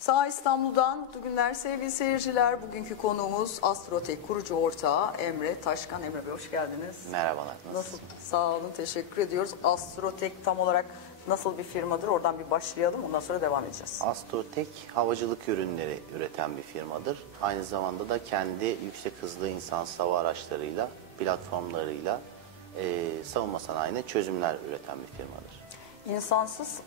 Sağ İstanbul'dan mutlu günler sevgili seyirciler. Bugünkü konuğumuz Astrotek kurucu ortağı Emre Taşkan. Emre Bey hoş geldiniz. Merhabalar. Nasıl? Sağ olun, teşekkür ediyoruz. Astrotek tam olarak nasıl bir firmadır? Oradan bir başlayalım, ondan sonra devam edeceğiz. Astrotek havacılık ürünleri üreten bir firmadır. Aynı zamanda da kendi yüksek hızlı insansız hava araçlarıyla, platformlarıyla savunma sanayine çözümler üreten bir firmadır. İnsansız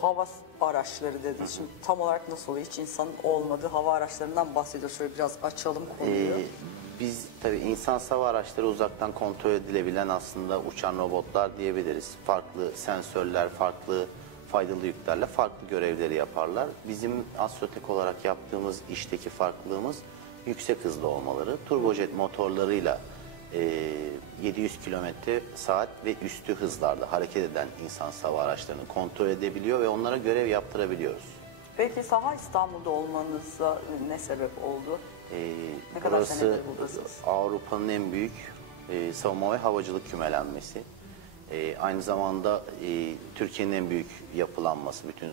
hava araçları dedi. Şimdi tam olarak nasıl oluyor? Hiç insanın olmadığı hava araçlarından bahsediyoruz. Şöyle biraz açalım konuyu. Biz tabii insansız hava araçları uzaktan kontrol edilebilen aslında uçan robotlar diyebiliriz. Farklı sensörler, farklı faydalı yüklerle farklı görevleri yaparlar. Bizim Astrotek olarak yaptığımız işteki farklılığımız yüksek hızlı olmaları. Turbojet motorlarıyla 700 kilometre saat ve üstü hızlarda hareket eden insansız hava araçlarını kontrol edebiliyor ve onlara görev yaptırabiliyoruz. Peki Sağ İstanbul'da olmanıza ne sebep oldu? Ne kadar Burası senedir buradasınız? Avrupa'nın en büyük savunma ve havacılık kümelenmesi. Aynı zamanda Türkiye'nin en büyük yapılanması, bütün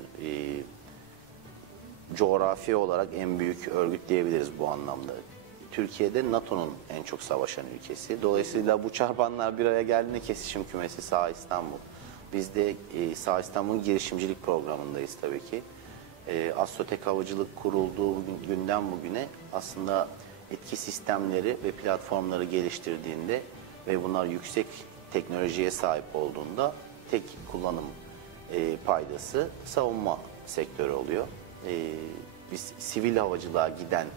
coğrafi olarak en büyük örgüt diyebiliriz bu anlamda. Türkiye'de NATO'nun en çok savaşan ülkesi. Dolayısıyla bu çarpanlar bir araya geldiğinde kesişim kümesi Sağ İstanbul. Biz de Sağ İstanbul'un girişimcilik programındayız tabii ki. Astrotek Havacılık kurulduğu günden bugüne aslında etki sistemleri ve platformları geliştirdiğinde ve bunlar yüksek teknolojiye sahip olduğunda tek kullanım paydası savunma sektörü oluyor. Biz sivil havacılığa giden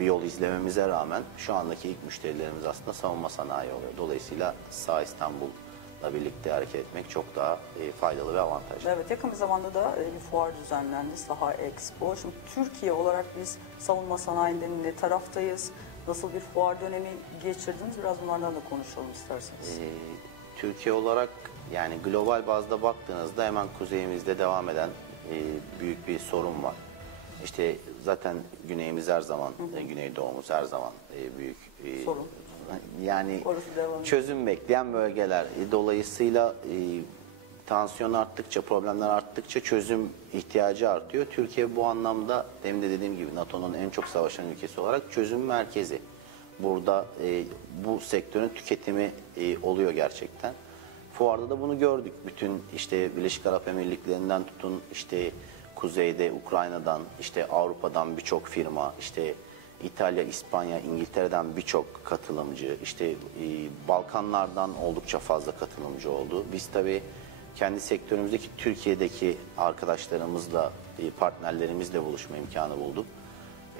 bir yol izlememize rağmen şu andaki ilk müşterilerimiz aslında savunma sanayi oluyor. Dolayısıyla Sağ İstanbul'la birlikte hareket etmek çok daha faydalı ve avantajlı. Evet, yakın bir zamanda da bir fuar düzenlendi, Saha Expo. Şimdi Türkiye olarak biz savunma sanayinde ne taraftayız? Nasıl bir fuar dönemi geçirdiniz? Biraz bunlardan da konuşalım isterseniz. Türkiye olarak yani global bazda baktığınızda hemen kuzeyimizde devam eden büyük bir sorun var. İşte zaten güneyimiz her zaman, güneydoğumuz her zaman büyük sorun. Yani çözüm bekleyen bölgeler. Dolayısıyla tansiyon arttıkça, problemler arttıkça çözüm ihtiyacı artıyor. Türkiye bu anlamda demin de dediğim gibi NATO'nun en çok savaşan ülkesi olarak çözüm merkezi. Burada bu sektörün tüketimi oluyor gerçekten. Fuarda da bunu gördük. Bütün işte Birleşik Arap Emirlikleri'nden tutun işte kuzeyde Ukrayna'dan, işte Avrupa'dan birçok firma, işte İtalya, İspanya, İngiltere'den birçok katılımcı, işte Balkanlardan oldukça fazla katılımcı oldu. Biz tabii kendi sektörümüzdeki Türkiye'deki arkadaşlarımızla, partnerlerimizle buluşma imkanı bulduk.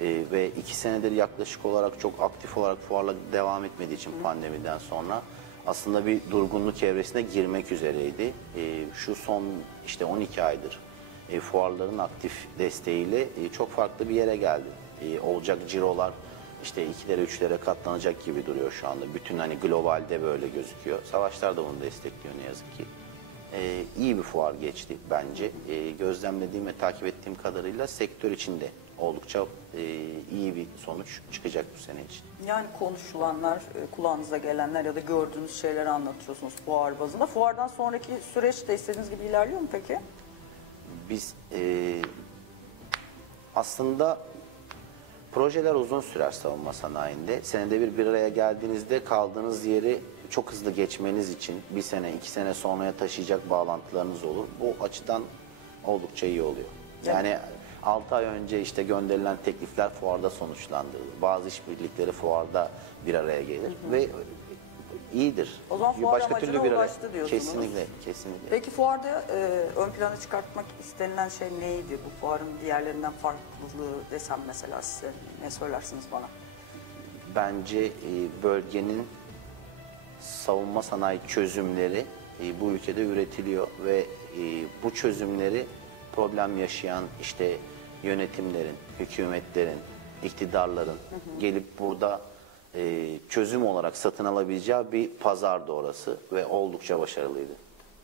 Ve 2 senedir yaklaşık olarak çok aktif olarak fuarla devam etmediği için pandemiden sonra aslında bir durgunluk evresine girmek üzereydi. Şu son işte 12 aydır fuarların aktif desteğiyle çok farklı bir yere geldi. Olacak cirolar işte 2'lere 3'lere katlanacak gibi duruyor şu anda. Bütün hani globalde böyle gözüküyor. Savaşlar da bunu destekliyor ne yazık ki. İyi bir fuar geçti bence. Gözlemlediğim ve takip ettiğim kadarıyla sektör içinde oldukça iyi bir sonuç çıkacak bu sene için. Yani konuşulanlar, kulağınıza gelenler ya da gördüğünüz şeyleri anlatıyorsunuz fuar bazında. Fuardan sonraki süreç de istediğiniz gibi ilerliyor mu peki? Biz aslında projeler uzun sürer savunma sanayinde. Senede bir araya geldiğinizde kaldığınız yeri çok hızlı geçmeniz için 1 sene, 2 sene sonraya taşıyacak bağlantılarınız olur. Bu açıdan oldukça iyi oluyor. Yani 6 ay önce işte gönderilen teklifler fuarda sonuçlandı. Bazı işbirlikleri fuarda bir araya gelir ve iyidir. O zaman fuar amacına ulaştı diyorsunuz. Kesinlikle, kesinlikle. Peki fuarda ön plana çıkartmak istenilen şey neydi? Bu fuarın diğerlerinden farklılığı desem mesela size ne söylersiniz bana? Bence bölgenin savunma sanayi çözümleri bu ülkede üretiliyor ve bu çözümleri problem yaşayan işte yönetimlerin, hükümetlerin, iktidarların gelip burada çözüm olarak satın alabileceği bir pazardı orası ve oldukça başarılıydı.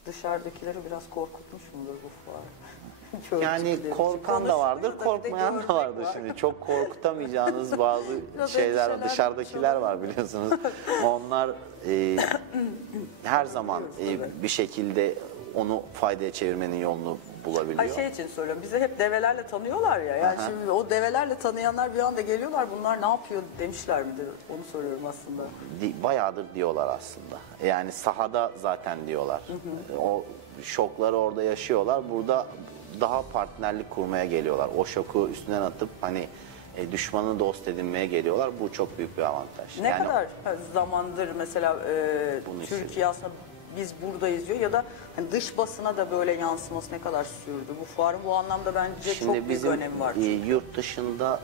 Dışarıdakileri biraz korkutmuş mudur bu fuar? Yani korkan da vardır, korkmayan da vardır şimdi. Çok korkutamayacağınız bazı şeyler, dışarıdakiler var biliyorsunuz. Onlar her zaman bir şekilde onu faydaya çevirmenin yolunu bulabiliyor. Ay şey için söylüyorum. Bizi hep develerle tanıyorlar ya. Yani şimdi o develerle tanıyanlar bir anda geliyorlar. Bunlar ne yapıyor demişler midir? Onu soruyorum aslında. Bayağıdır diyorlar aslında. Yani sahada zaten diyorlar. O şokları orada yaşıyorlar. Burada daha partnerlik kurmaya geliyorlar. O şoku üstünden atıp hani düşmanı dost edinmeye geliyorlar. Bu çok büyük bir avantaj. Ne kadar zamandır mesela Türkiye aslında biz buradayız diyor ya da hani dış basına da böyle yansıması ne kadar sürdü? Bu fuarın bu anlamda bence Şimdi çok büyük önemi var. Yurt dışında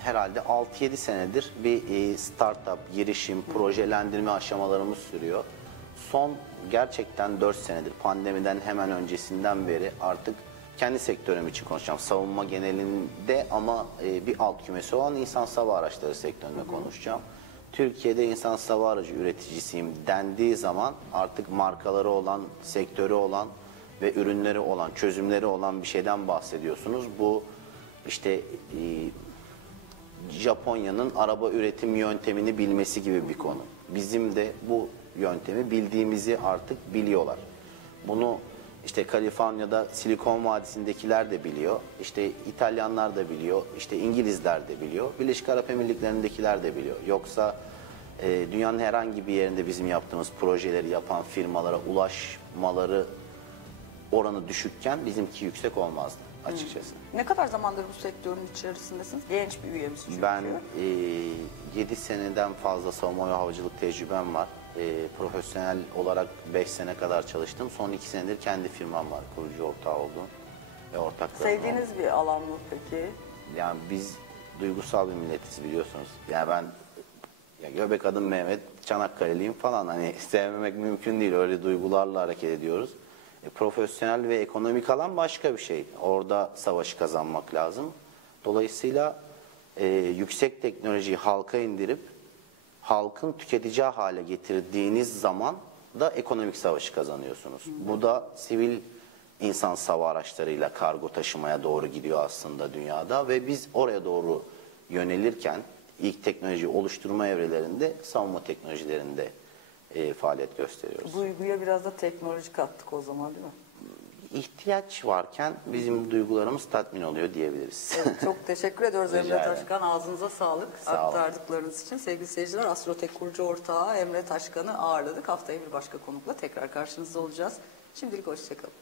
herhalde 6-7 senedir bir startup, girişim, projelendirme aşamalarımız sürüyor. Son gerçekten 4 senedir pandemiden hemen öncesinden beri artık kendi sektörüm için konuşacağım. Savunma genelinde ama bir alt kümesi olan insan hava araçları sektöründe konuşacağım. Türkiye'de insan hava aracı üreticisiyim dendiği zaman artık markaları olan, sektörü olan ve ürünleri olan, çözümleri olan bir şeyden bahsediyorsunuz. Bu işte Japonya'nın araba üretim yöntemini bilmesi gibi bir konu. Bizim de bu yöntemi bildiğimizi artık biliyorlar. Bunu işte Kaliforniya'da Silikon Vadisi'ndekiler de biliyor. İşte İtalyanlar da biliyor. İşte İngilizler de biliyor. Birleşik Arap Emirlikleri'ndekiler de biliyor. Yoksa dünyanın herhangi bir yerinde bizim yaptığımız projeleri yapan firmalara ulaşmaları oranı düşükken bizimki yüksek olmazdı açıkçası. Ne kadar zamandır bu sektörün içerisindesiniz? Genç bir üyemiz çünkü. Ben 7 seneden fazla savunma ve havacılık tecrübem var. Profesyonel olarak 5 sene kadar çalıştım. Son 2 senedir kendi firmam var. Kurucu ortağı oldum. Ve ortaklarım Sevdiğiniz bir alan mı peki? Yani biz duygusal bir milletiz biliyorsunuz. Yani ben göbek adım Mehmet, Çanakkale'liyim falan. Hani sevmemek mümkün değil. Öyle duygularla hareket ediyoruz. Profesyonel ve ekonomik alan başka bir şey. Orada savaşı kazanmak lazım. Dolayısıyla yüksek teknolojiyi halka indirip halkın tüketeceği hale getirdiğiniz zaman da ekonomik savaşı kazanıyorsunuz. Bu da sivil insan hava araçlarıyla kargo taşımaya doğru gidiyor aslında dünyada ve biz oraya doğru yönelirken ilk teknoloji oluşturma evrelerinde savunma teknolojilerinde faaliyet gösteriyoruz. Duyguya biraz da teknoloji kattık o zaman değil mi? İhtiyaç varken bizim duygularımız tatmin oluyor diyebiliriz. Evet, çok teşekkür ediyoruz Rica Emre ederim. Taşkan. Ağzınıza sağlık Sağ olun. aktardıklarınız için. Sevgili seyirciler, Astrotek kurucu ortağı Emre Taşkan'ı ağırladık. Haftaya bir başka konukla tekrar karşınızda olacağız. Şimdilik hoşçakalın.